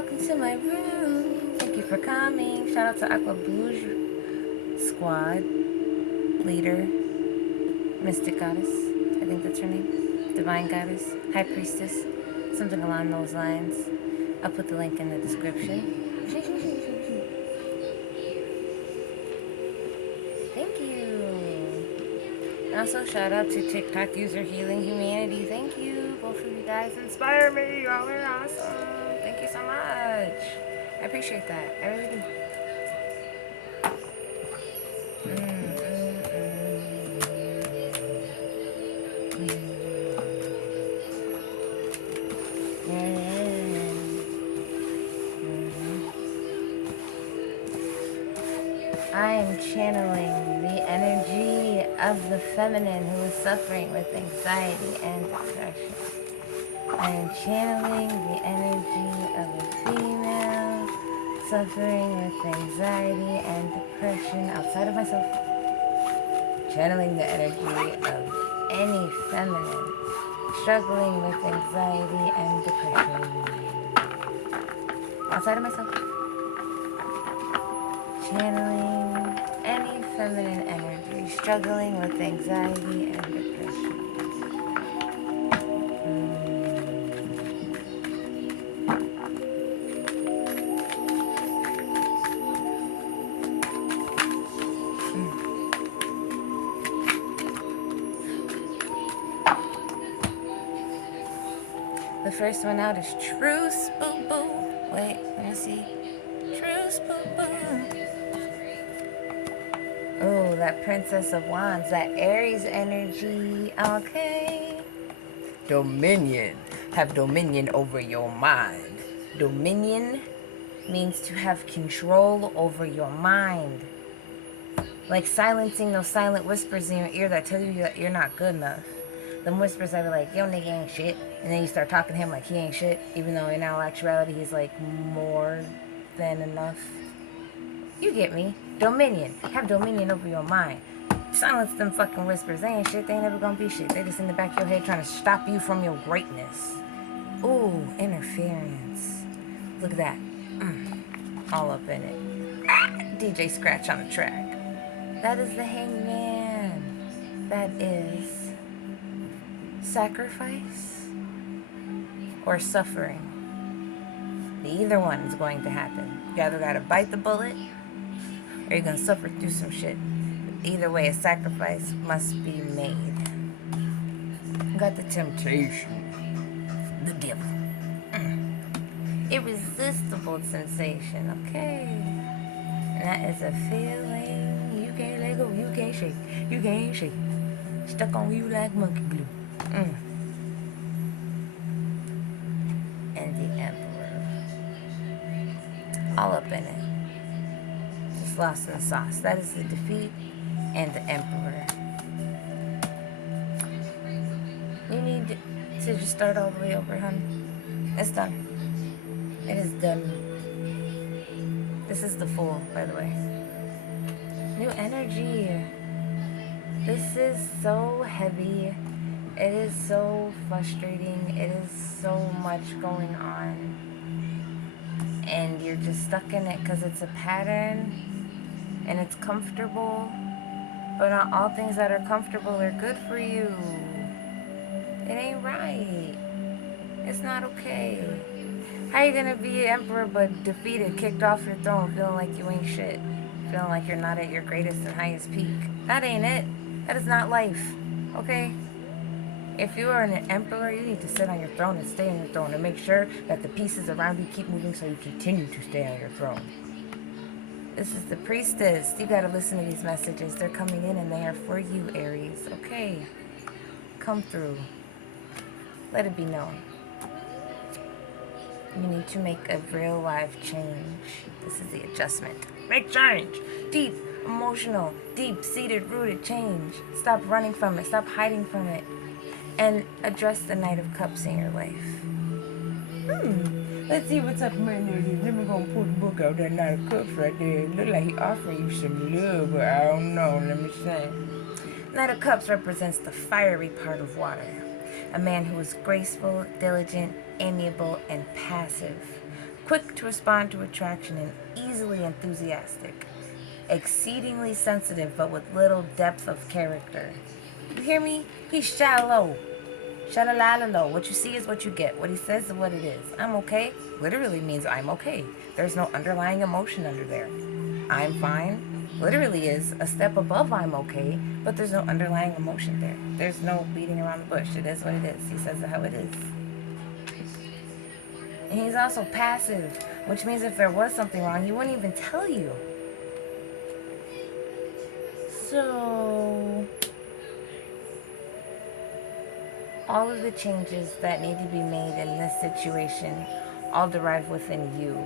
Welcome to my room. Thank you for coming. Shout out to Aqua Bougiee Squad leader, Mystic Goddess. I think that's her name. Divine Goddess, High Priestess, something along those lines. I'll put the link in the description. Thank you. And also shout out to TikTok user Healing Humanity. Thank you. Both of you guys inspire me. Y'all are awesome. Thank you so much. I appreciate that. I really do. I am channeling the energy of the feminine who is suffering with anxiety and depression. I am channeling the energy of a female suffering with anxiety and depression outside of myself. Channeling the energy of any feminine struggling with anxiety and depression outside of myself. Channeling any feminine energy struggling with anxiety and depression. The first one out is Truce, boo boo. Wait, let me see. Truce, boo boo. Oh, that Princess of Wands, that Aries energy. Okay. Dominion. Have dominion over your mind. Dominion means to have control over your mind. Like silencing those silent whispers in your ear that tell you that you're not good enough. Them whispers that be like, yo nigga ain't shit. And then you start talking to him like he ain't shit. Even though in all actuality he's like more than enough. You get me. Dominion. Have dominion over your mind. Silence them fucking whispers. They ain't shit. They ain't never gonna be shit. They just in the back of your head trying to stop you from your greatness. Ooh, interference. Look at that. All up in it. DJ Scratch on the track. That is the Hangman. That is sacrifice or suffering. Either one is going to happen. You either gotta bite the bullet or you're gonna suffer through some shit. Either way, a sacrifice must be made. You got the temptation, the devil. Irresistible sensation, okay? And that is a feeling you can't let go, you can't shake, you can't shake. Stuck on you like monkey glue. And the Emperor. All up in it. Just lost in the sauce. That is the defeat and the Emperor. You need to just start all the way over, hon. It's done. It is done. This is the Fool, by the way. New energy. This is so heavy. It is so frustrating. It is so much going on. And you're just stuck in it because it's a pattern and it's comfortable. But not all things that are comfortable are good for you. It ain't right. It's not okay. How are you going to be an emperor but defeated, kicked off your throne, feeling like you ain't shit? Feeling like you're not at your greatest and highest peak? That ain't it. That is not life. Okay? If you are an emperor, you need to sit on your throne and stay on your throne and make sure that the pieces around you keep moving so you continue to stay on your throne. This is the priestess. You gotta listen to these messages. They're coming in and they are for you, Aries. Okay? Come through. Let it be known. You need to make a real life change. This is the adjustment. Make change. Deep, emotional, deep-seated, rooted change. Stop running from it. Stop hiding from it. And address the Knight of Cups in your life. Let's see what's up in my energy. Let me go and pull the book out. That Knight of Cups right there. Look like he offering you some love, but I don't know. Let me see. Knight of Cups represents the fiery part of water. A man who is graceful, diligent, amiable, and passive. quick to respond to attraction and easily enthusiastic, exceedingly sensitive but with little depth of character. You hear me? He's shallow. Shalalalo. What you see is what you get. What he says is what it is. I'm okay literally means I'm okay. There's no underlying emotion under there. I'm fine literally is a step above I'm okay, but there's no underlying emotion there. There's no beating around the bush. It is what it is. He says it how it is. And he's also passive, which means if there was something wrong, he wouldn't even tell you. So, all of the changes that need to be made in this situation all derive within you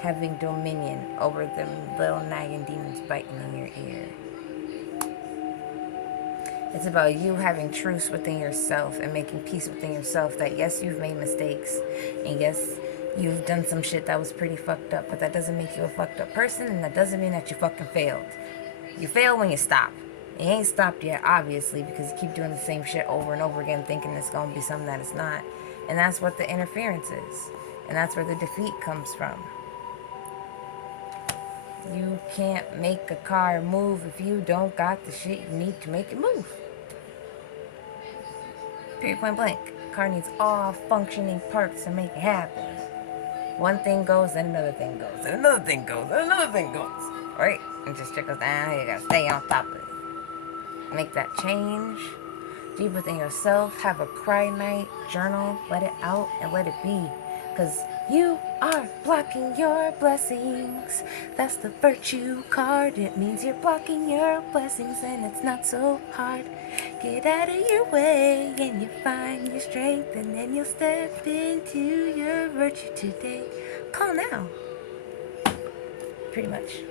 having dominion over the little nagging demons biting in your ear. It's about you having truce within yourself and making peace within yourself that yes, you've made mistakes, and yes, you've done some shit that was pretty fucked up, but that doesn't make you a fucked up person, and that doesn't mean that you fucking failed. You fail when you stop. You ain't stopped yet, obviously, because you keep doing the same shit over and over again, thinking it's gonna be something that it's not. And that's what the interference is. And that's where the defeat comes from. You can't make a car move if you don't got the shit you need to make it move. Period, point blank. Car needs all functioning parts to make it happen. One thing goes, then another thing goes, then another thing goes, then another thing goes. Right? And just trickles down. You gotta stay on top of it. Make that change. Deep within yourself. Have a cry night. Journal. Let it out and let it be. Because you are blocking your blessings. That's the virtue card. It means you're blocking your blessings, and it's not so hard. Get out of your way and you find your strength, and then you'll step into your virtue today. Call now. Pretty much.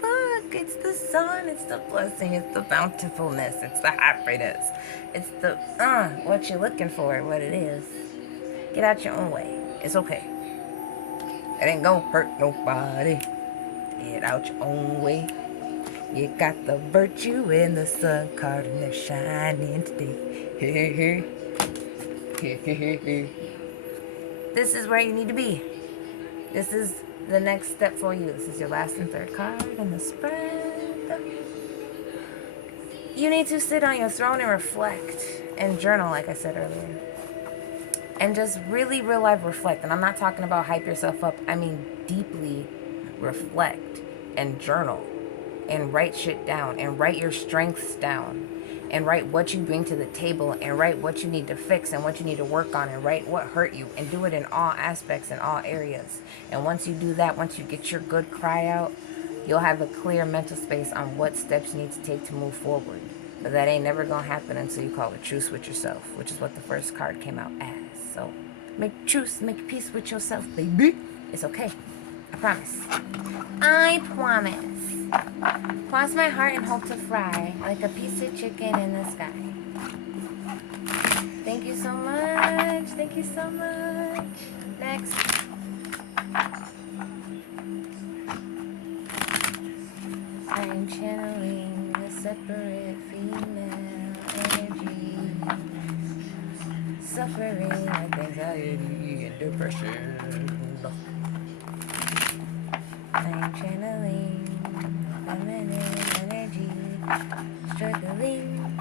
Look, it's the sun, it's the blessing, it's the bountifulness, it's the happiness. It's the, what you're looking for, what it is. Get out your own way. It's okay. It ain't gonna hurt nobody. Get out your own way. You got the virtue in the sun card, and they're shining today. This is where you need to be. This is the next step for you. This is your last and third card in the spread. You need to sit on your throne and reflect and journal, like I said earlier. And just really real life reflect. And I'm not talking about hype yourself up. I mean deeply reflect and journal and write shit down and write your strengths down and write what you bring to the table and write what you need to fix and what you need to work on and write what hurt you and do it in all aspects, in all areas. And once you do that, once you get your good cry out, you'll have a clear mental space on what steps you need to take to move forward. But that ain't never gonna happen until you call a truce with yourself, which is what the first card came out as. So make truce, make peace with yourself, baby. It's okay. I promise. I promise. Cross my heart and hope to fry like a piece of chicken in the sky. Thank you so much. Thank you so much. Next. I'm channeling the separate female energy. Suffering with anxiety and depression. I'm channeling feminine energy, struggling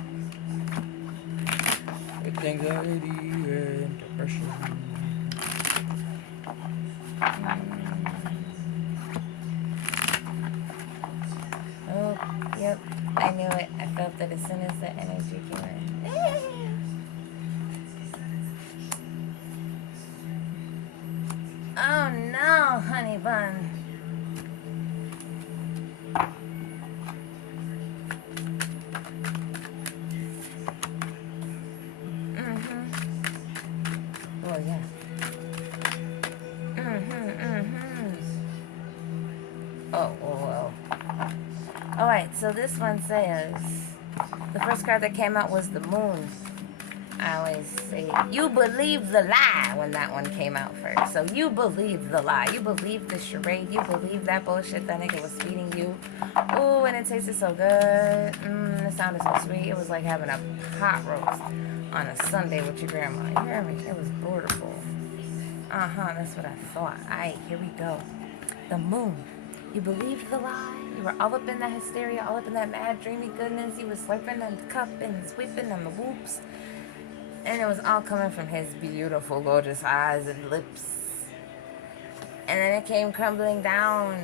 with anxiety and depression. Oh, yep, I knew it. I felt it as soon as the energy came in. Oh no, honey bun. Well, yeah. Oh, well. Alright, so this one says, the first card that came out was the moon. I always say, you believe the lie when that one came out first. So you believe the lie. You believe the charade. You believe that bullshit that nigga was feeding you. Ooh, and it tasted so good. It sounded so sweet. It was like having a pot roast on a Sunday with your grandma. You hear me? It was beautiful. That's what I thought. Alright, here we go. The moon. You believed the lie. You were all up in that hysteria, all up in that mad, dreamy goodness. You was slurping on the cup and sweeping on the whoops. And it was all coming from his beautiful, gorgeous eyes and lips. And then it came crumbling down.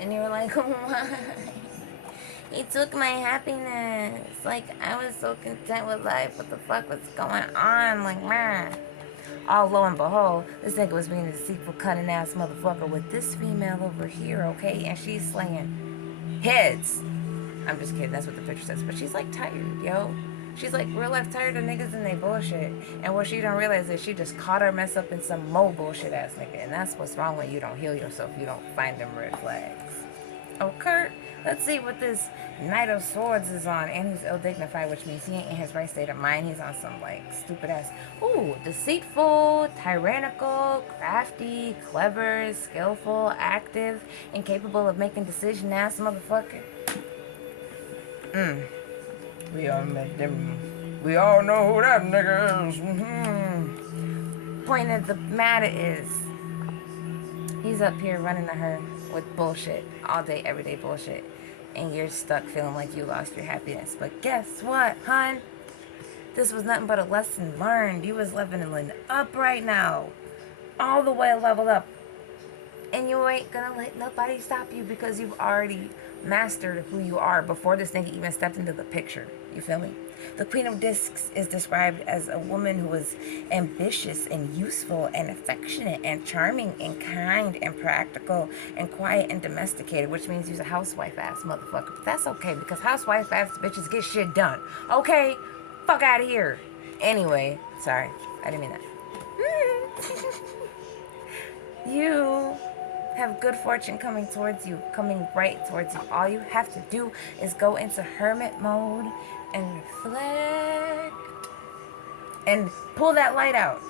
And you were like, oh my. He took my happiness. Like, I was so content with life. What the fuck was going on? Like, man. All lo and behold, this nigga was being a deceitful, cunning ass motherfucker with this female over here, okay? And she's slaying heads. I'm just kidding. That's what the picture says. But she's like tired, yo. She's like real life tired of niggas and they bullshit. And what she don't realize is she just caught her mess up in some more bullshit ass nigga. And that's what's wrong when you don't heal yourself. You don't find them red flags. Oh, Kurt, let's see what this Knight of Swords is on. And he's ill-dignified, which means he ain't in his right state of mind. He's on some, like, stupid ass. Ooh, deceitful, tyrannical, crafty, clever, skillful, active, incapable of making decision ass motherfucker. We all met them. We all know who that nigga is. Point of the matter is, he's up here running to her with bullshit. All day, everyday bullshit. And you're stuck feeling like you lost your happiness. But guess what, hun? This was nothing but a lesson learned. You was leveling up right now. All the way leveled up. And you ain't gonna let nobody stop you because you've already mastered who you are before this thing even stepped into the picture. You feel me? The Queen of Discs is described as a woman who is ambitious and useful and affectionate and charming and kind and practical and quiet and domesticated, which means she's a housewife ass motherfucker. But that's okay because housewife ass bitches get shit done. Okay? Fuck out of here. Anyway, sorry. I didn't mean that. You have good fortune coming towards you, coming right towards you. All you have to do is go into hermit mode and reflect and pull that light out.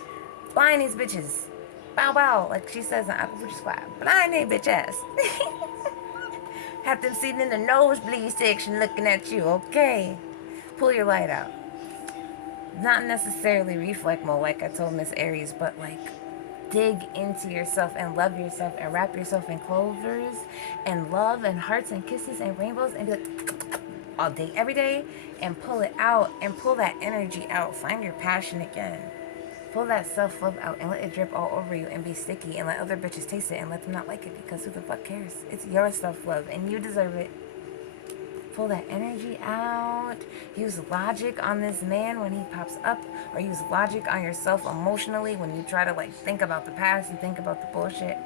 Blind these bitches. Bow bow, like she says in Aqua Bougiee Squad. Blind they bitch ass. Have them sitting in the nosebleed section looking at you, okay? Pull your light out. Not necessarily reflect mode like I told Miss Aries, but like dig into yourself and love yourself and wrap yourself in clovers and love and hearts and kisses and rainbows and be like all day, every day, and pull it out and pull that energy out. Find your passion again. Pull that self-love out and let it drip all over you and be sticky and let other bitches taste it and let them not like it because who the fuck cares? It's your self-love and you deserve it. Pull that energy out. Use logic on this man when he pops up, or use logic on yourself emotionally when you try to like think about the past and think about the bullshit,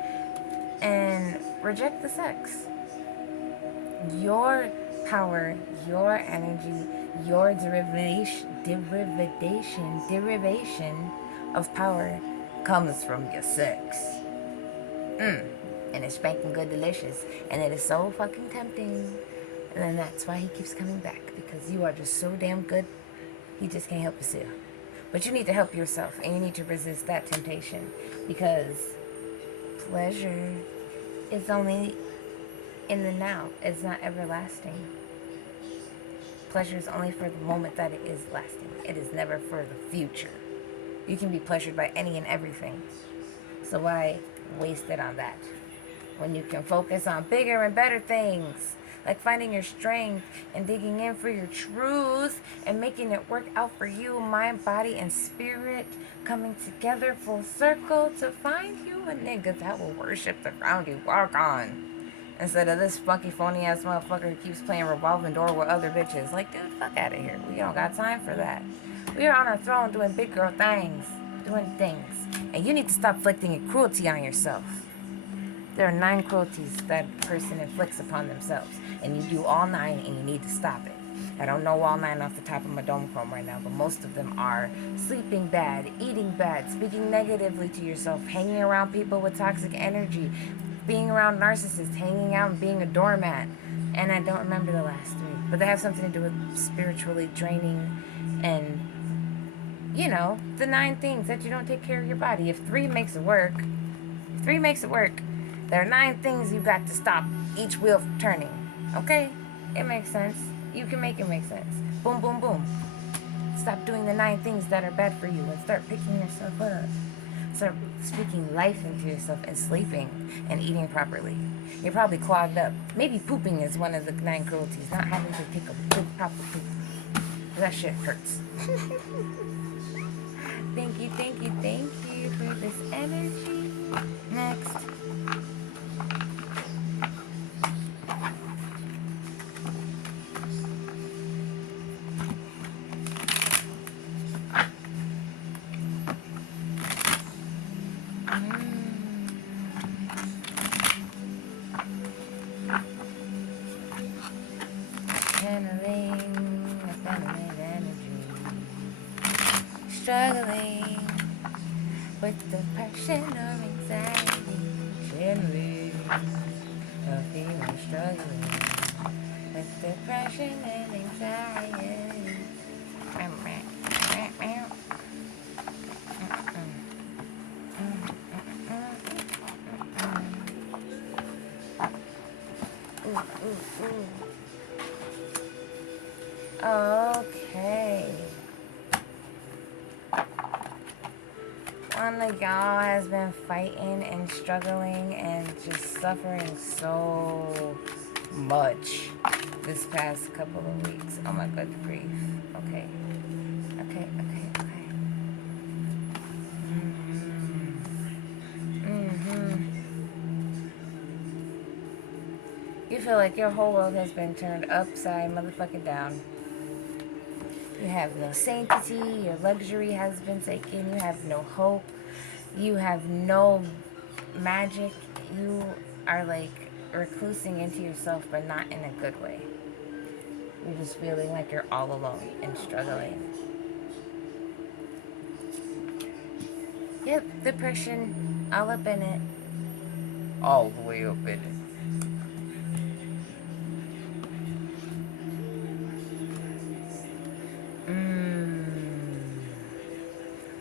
and reject the sex. Your power, your energy, your derivation of power comes from your sex. And it's spanking good delicious, and it is so fucking tempting. And then that's why he keeps coming back, because you are just so damn good, he just can't help himself. But you need to help yourself, and you need to resist that temptation, because pleasure is only in the now. It's not everlasting. Pleasure is only for the moment that it is lasting. It is never for the future. You can be pleasured by any and everything. So why waste it on that when you can focus on bigger and better things? Like finding your strength and digging in for your truth and making it work out for you, mind, body, and spirit, coming together full circle to find you a nigga that will worship the ground you walk on. Instead of this funky, phony ass motherfucker who keeps playing revolving door with other bitches. Like, dude, fuck out of here. We don't got time for that. We are on our throne doing big girl things. Doing things. And you need to stop inflicting cruelty on yourself. There are 9 cruelties that a person inflicts upon themselves. And you do all 9 and you need to stop it. I don't know all 9 off the top of my dome chrome right now, but most of them are sleeping bad, eating bad, speaking negatively to yourself, hanging around people with toxic energy, being around narcissists, hanging out and being a doormat. And I don't remember the last 3. But they have something to do with spiritually draining and, you know, the 9 things that you don't take care of your body. If 3 makes it work, there are 9 things you got to stop each wheel from turning. Okay? It makes sense. You can make it make sense. Boom, boom, boom. Stop doing the 9 things that are bad for you and start picking yourself up. Start speaking life into yourself and sleeping and eating properly. You're probably clogged up. Maybe pooping is one of the 9 cruelties. Not having to take a good proper poop. That shit hurts. Thank you, thank you, thank you for this energy. Next. Channeling a feminine energy. Struggling with depression or anxiety. Channeling a female struggling with depression and anxiety. Okay. One of y'all has been fighting and struggling and just suffering so much this past couple of weeks. Oh my good grief. Okay. Okay. You feel like your whole world has been turned upside motherfucking down. You have no sanctity, your luxury has been taken, you have no hope, you have no magic, you are like reclusing into yourself, but not in a good way. You're just feeling like you're all alone and struggling. Yep, depression, all up in it. All the way up in it.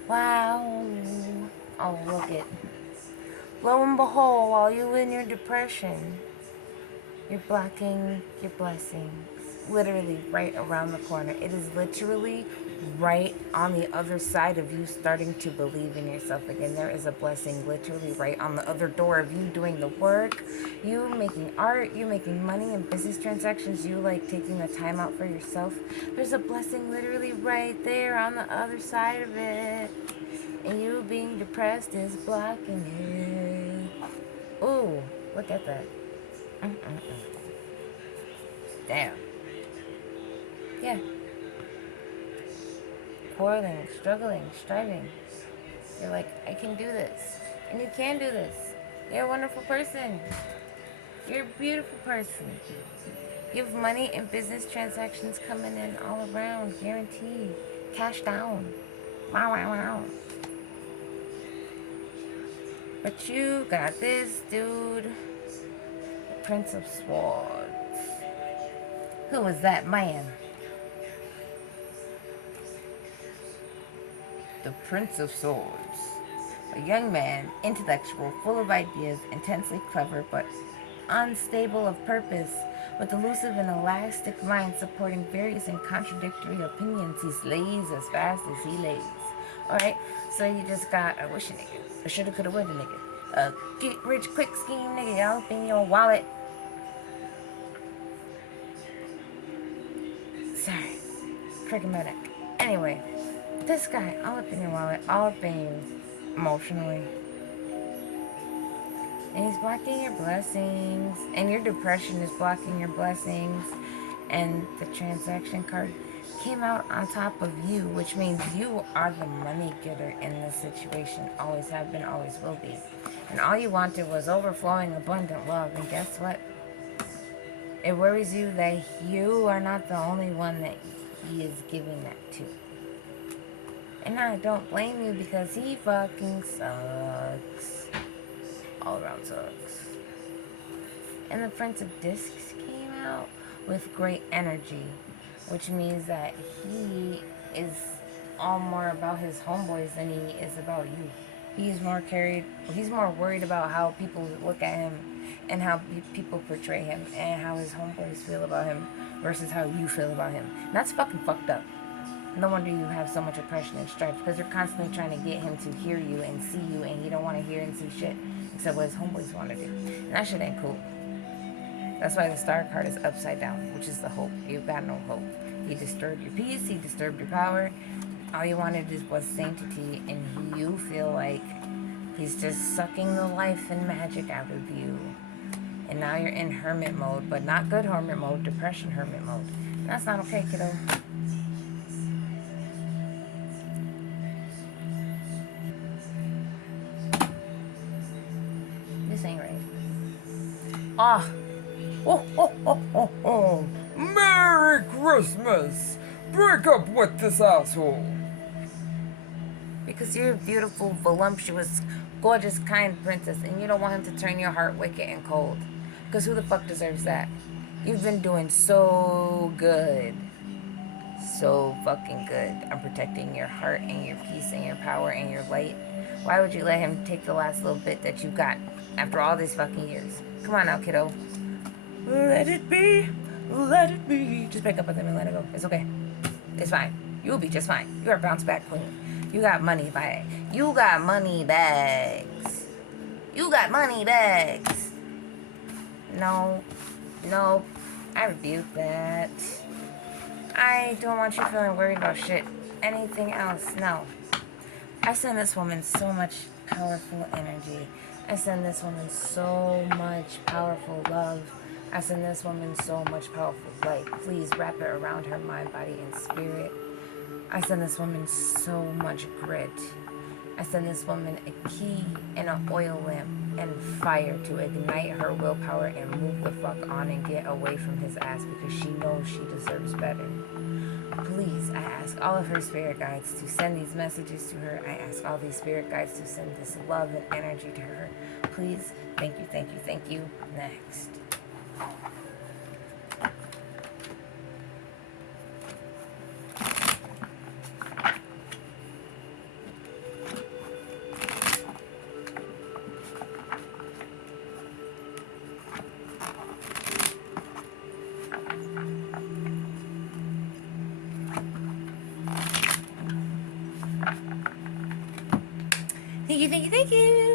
Wow. Oh, look it. Lo and behold, while you're in your depression, you're blocking your blessings. Literally right around the corner. It is literally right on the other side of you starting to believe in yourself again. There is a blessing literally right on the other door of you doing the work, you making art, you making money and business transactions, you like taking the time out for yourself. There's a blessing literally right there on the other side of it. And you being depressed is blocking it. Ooh, look at that. Damn. Yeah. Quarreling, struggling, striving. You're like, I can do this. And you can do this. You're a wonderful person. You're a beautiful person. You have money and business transactions coming in all around. Guaranteed. Cash down. Wow. But you got this dude. The Prince of Swords. Who was that man? The Prince of Swords. A young man, intellectual, full of ideas, intensely clever, but unstable of purpose, with elusive and elastic mind supporting various and contradictory opinions. He slays as fast as he lays. Alright, so you just got a wish a nigga. A shoulda, coulda, woulda nigga. A get rich quick scheme nigga, y'all in your wallet. Sorry, freaking my neck. Anyway, this guy, all up in your wallet, all up in you, emotionally. And he's blocking your blessings. And your depression is blocking your blessings. And the transaction card came out on top of you, which means you are the money getter in this situation. Always have been, always will be. And all you wanted was overflowing, abundant love. And guess what? It worries you that you are not the only one that he is giving that to. And I don't blame you because he fucking sucks. All around sucks. And the Prince of Discs came out with great energy, which means that he is all more about his homeboys than he is about you. He's more worried about how people look at him and how people portray him and how his homeboys feel about him versus how you feel about him. And that's fucking fucked up. No wonder you have so much oppression and strife, because you're constantly trying to get him to hear you and see you, and he don't want to hear and see shit except what his homeboys want to do. And that shit ain't cool. That's why the star card is upside down, which is the hope. You've got no hope. He disturbed your peace. He disturbed your power. All you wanted was sanctity, and you feel like he's just sucking the life and magic out of you. And now you're in hermit mode, but not good hermit mode, depression hermit mode. And that's not okay, kiddo. This ain't right. Ah! Oh, oh, oh, oh, oh. Merry Christmas! Break up with this asshole! Because you're a beautiful, voluptuous, gorgeous, kind princess, and you don't want him to turn your heart wicked and cold. Because who the fuck deserves that? You've been doing so good. So fucking good. I'm protecting your heart and your peace and your power and your light. Why would you let him take the last little bit that you got after all these fucking years? Come on now, kiddo. Let it be. Let it be. Just break up with him and let it go. It's okay. It's fine. You'll be just fine. You're a bounce back queen. You got money bag. You got money bags. You got money bags. No. No. I rebuke that. I don't want you feeling worried about shit. Anything else? No. I send this woman so much powerful energy. I send this woman so much powerful love. I send this woman so much powerful light. Please wrap it around her mind, body, and spirit. I send this woman so much grit. I send this woman a key and an oil lamp and fire to ignite her willpower and move the fuck on and get away from his ass, because she knows she deserves better. Please, I ask all of her spirit guides to send these messages to her. I ask all these spirit guides to send this love and energy to her. Please, thank you, thank you, thank you. Next. Thank you, thank you, thank you.